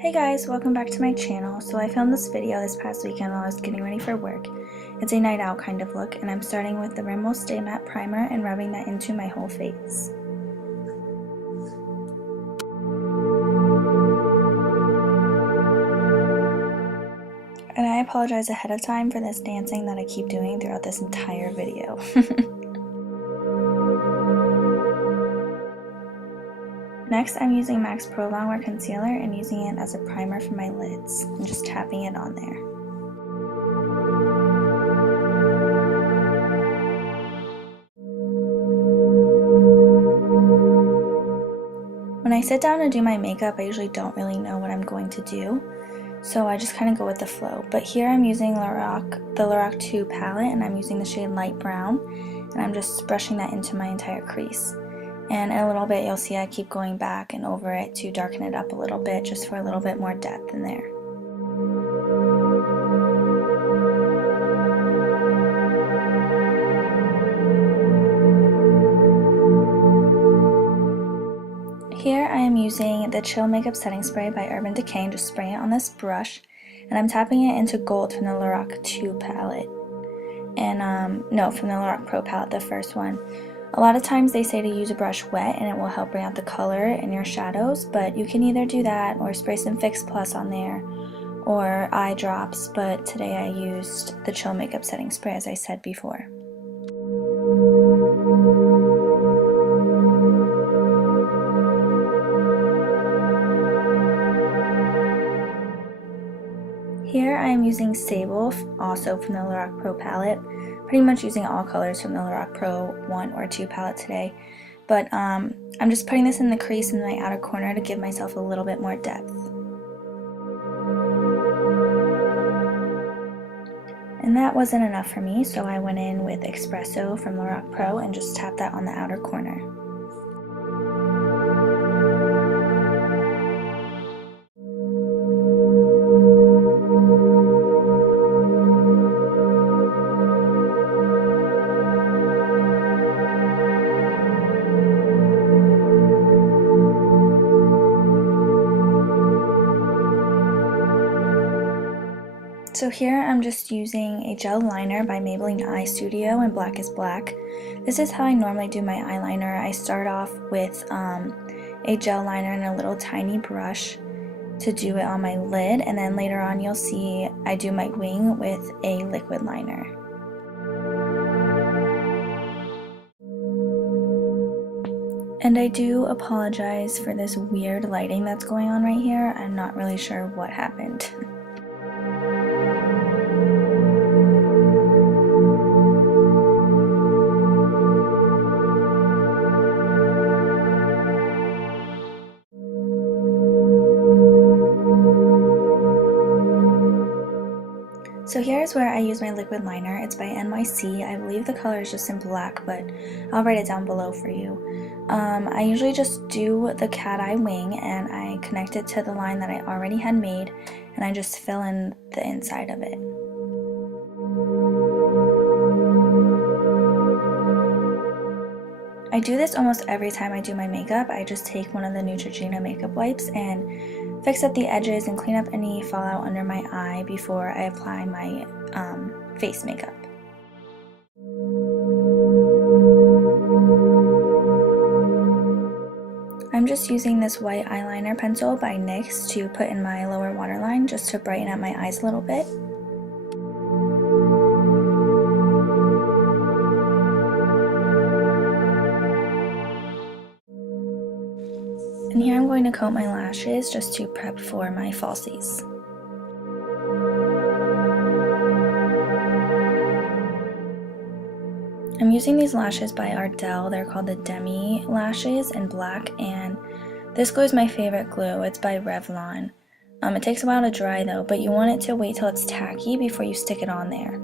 Hey guys, welcome back to my channel. So I filmed this video this past weekend while I was getting ready for work. It's a night out kind of look, and I'm starting with the Rimmel Stay Matte Primer and rubbing that into my whole face. And I apologize ahead of time for this dancing that I keep doing throughout this entire video. Next, I'm using MAC's Pro Longwear Concealer and using it as a primer for my lids. I'm just tapping it on there. When I sit down to do my makeup, I usually don't really know what I'm going to do, so I just kind of go with the flow. But here I'm using the LORAC 2 palette, and I'm using the shade Light Brown, and I'm just brushing that into my entire crease. And in a little bit, you'll see I keep going back and over it to darken it up a little bit, just for a little bit more depth in there. Here I am using the Chill Makeup Setting Spray by Decay and just spraying it on this brush. And I'm tapping it into gold from the LORAC 2 palette. And, no, from the LORAC Pro palette, the first one. A lot of times they say to use a brush wet and it will help bring out the color in your shadows, but you can either do that or spray some Fix Plus on there or eye drops, but today I used the Chill Makeup Setting Spray as I said before. Here I am using Sable, also from the LORAC Pro palette. Pretty much using all colors from the LORAC Pro 1 or 2 palette today. But I'm just putting this in the crease in my outer corner to give myself a little bit more depth. And that wasn't enough for me, so I went in with Espresso from LORAC Pro and just tapped that on the outer corner. So here I'm just using a gel liner by Maybelline Eyestudio in Blackest Black. This is how I normally do my eyeliner. I start off with a gel liner and a little tiny brush to do it on my lid, and then later on you'll see I do my wing with a liquid liner. And I do apologize for this weird lighting that's going on right here. I'm not really sure what happened. So here's where I use my liquid liner. It's by NYC. I believe the color is just in black, but I'll write it down below for you. I usually just do the cat eye wing and I connect it to the line that I already had made, and I just fill in the inside of it. I do this almost every time I do my makeup. I just take one of the Neutrogena makeup wipes and fix up the edges and clean up any fallout under my eye before I apply my face makeup. I'm just using this white eyeliner pencil by NYX to put in my lower waterline just to brighten up my eyes a little bit. And here I'm going to coat my lashes just to prep for my falsies. I'm using these lashes by Ardell. They're called the Demi lashes in black, and this glue is my favorite glue. It's by Revlon. It takes a while to dry though, but you want it to wait till it's tacky before you stick it on there.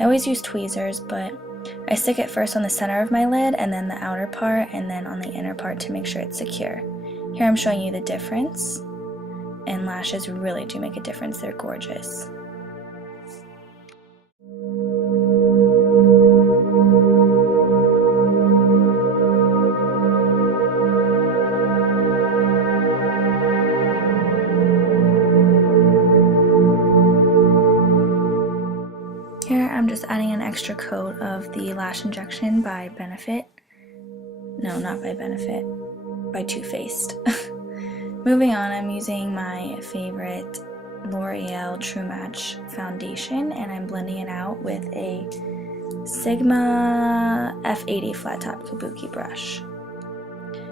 I always use tweezers, but I stick it first on the center of my lid and then the outer part and then on the inner part to make sure it's secure. Here I'm showing you the difference, and lashes really do make a difference. They're gorgeous. I'm just adding an extra coat of the Lash Injection by Benefit. No, not by Benefit, by Too Faced. Moving on, I'm using my favorite L'Oreal True Match foundation, and I'm blending it out with a Sigma F80 flat top kabuki brush.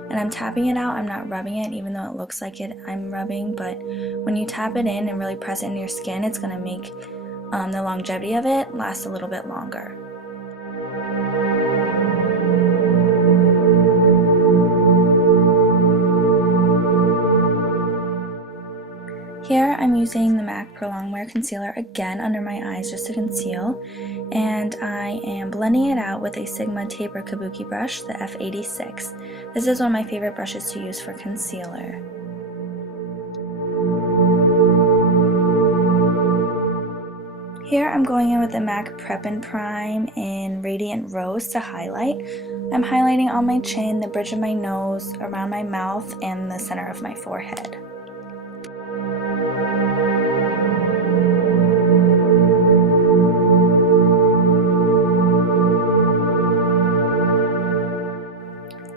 And I'm tapping it out, I'm not rubbing it, even though it looks like I'm rubbing, but when you tap it in and really press it into your skin, it's going to make the longevity of it last a little bit longer. Here I'm using the MAC Pro Longwear Concealer again under my eyes just to conceal, and I am blending it out with a Sigma Taper Kabuki brush, the F86. This is one of my favorite brushes to use for concealer. Here I'm going in with the MAC Prep and Prime in Radiant Rose to highlight. I'm highlighting on my chin, the bridge of my nose, around my mouth, and the center of my forehead.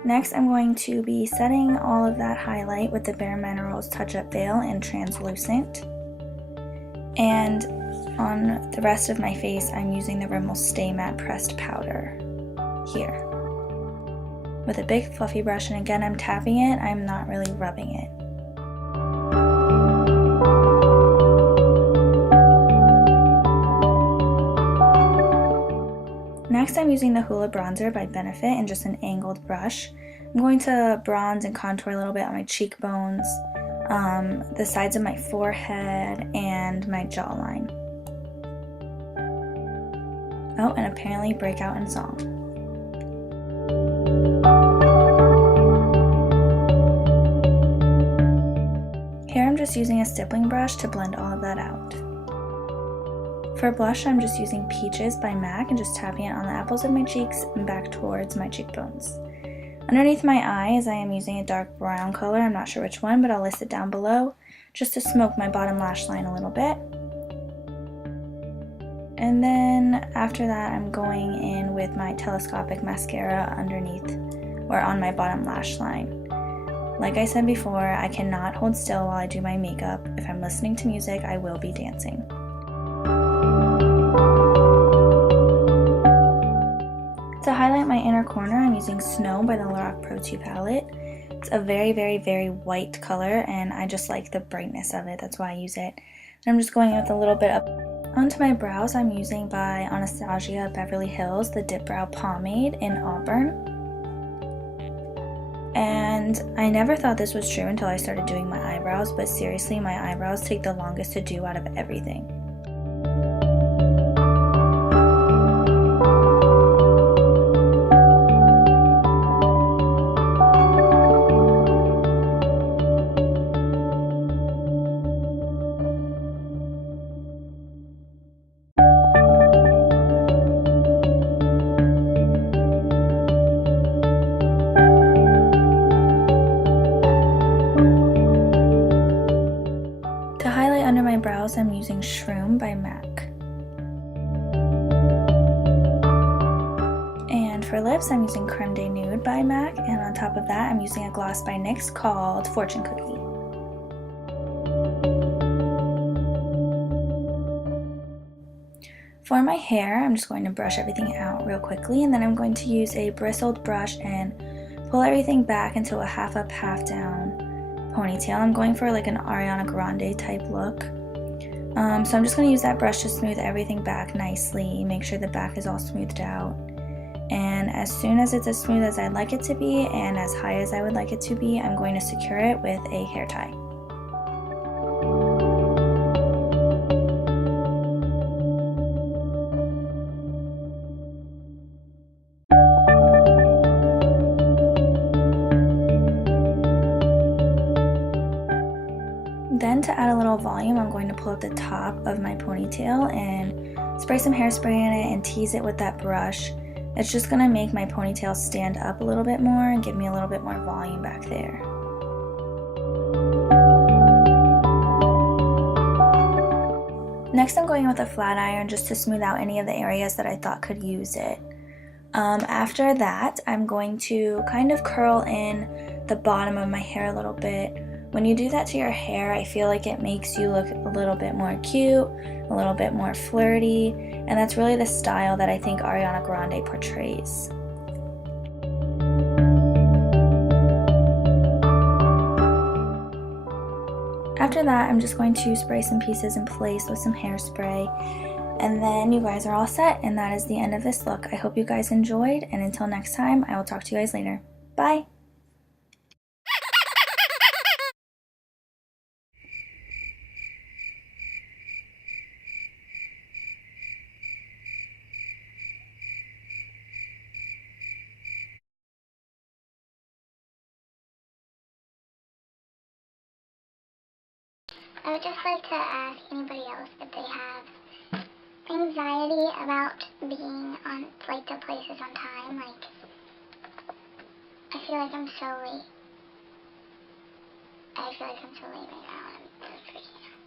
Next, I'm going to be setting all of that highlight with the Bare Minerals Touch Up Veil in Translucent. And on the rest of my face, I'm using the Rimmel Stay Matte Pressed Powder here with a big fluffy brush, and again I'm tapping it, I'm not really rubbing it. Next, I'm using the Hoola bronzer by Benefit and just an angled brush. I'm going to bronze and contour a little bit on my cheekbones, the sides of my forehead, and my jawline. Oh, and apparently break out in song. Here I'm just using a stippling brush to blend all of that out. For blush, I'm just using Peaches by MAC and just tapping it on the apples of my cheeks and back towards my cheekbones. Underneath my eyes, I am using a dark brown color, I'm not sure which one, but I'll list it down below, just to smoke my bottom lash line a little bit. And then after that, I'm going in with my Telescopic mascara underneath or on my bottom lash line. Like I said before, I cannot hold still while I do my makeup. If I'm listening to music, I will be dancing. To highlight my inner corner, I'm using Snow by the LORAC Pro 2 palette. It's a very, very, very white color, and I just like the brightness of it. That's why I use it. And I'm just going with a little bit up onto my brows. I'm using by Anastasia Beverly Hills the Dipbrow Pomade in Auburn. And I never thought this was true until I started doing my eyebrows, but seriously, my eyebrows take the longest to do out of everything. I'm using Shroom by MAC. And for lips, I'm using Creme D'Nude by MAC, and on top of that, I'm using a gloss by NYX called Fortune Cookie. For my hair, I'm just going to brush everything out real quickly, and then I'm going to use a bristled brush and pull everything back into a half up, half down ponytail. I'm going for like an Ariana Grande type look. So I'm just going to use that brush to smooth everything back nicely, make sure the back is all smoothed out. And as soon as it's as smooth as I'd like it to be and as high as I would like it to be, I'm going to secure it with a hair tie. Then to add a little volume, I'm going to pull up the top of my ponytail and spray some hairspray in it and tease it with that brush. It's just going to make my ponytail stand up a little bit more and give me a little bit more volume back there. Next I'm going in with a flat iron just to smooth out any of the areas that I thought could use it. After that, I'm going to kind of curl in the bottom of my hair a little bit. When you do that to your hair, I feel like it makes you look a little bit more cute, a little bit more flirty, and that's really the style that I think Ariana Grande portrays. After that, I'm just going to spray some pieces in place with some hairspray. And then you guys are all set, and that is the end of this look. I hope you guys enjoyed, and until next time, I will talk to you guys later. Bye! I would just like to ask anybody else if they have anxiety about being on to places on time. Like, I feel like I'm so late. I feel like I'm so late right now, and I'm just freaking out.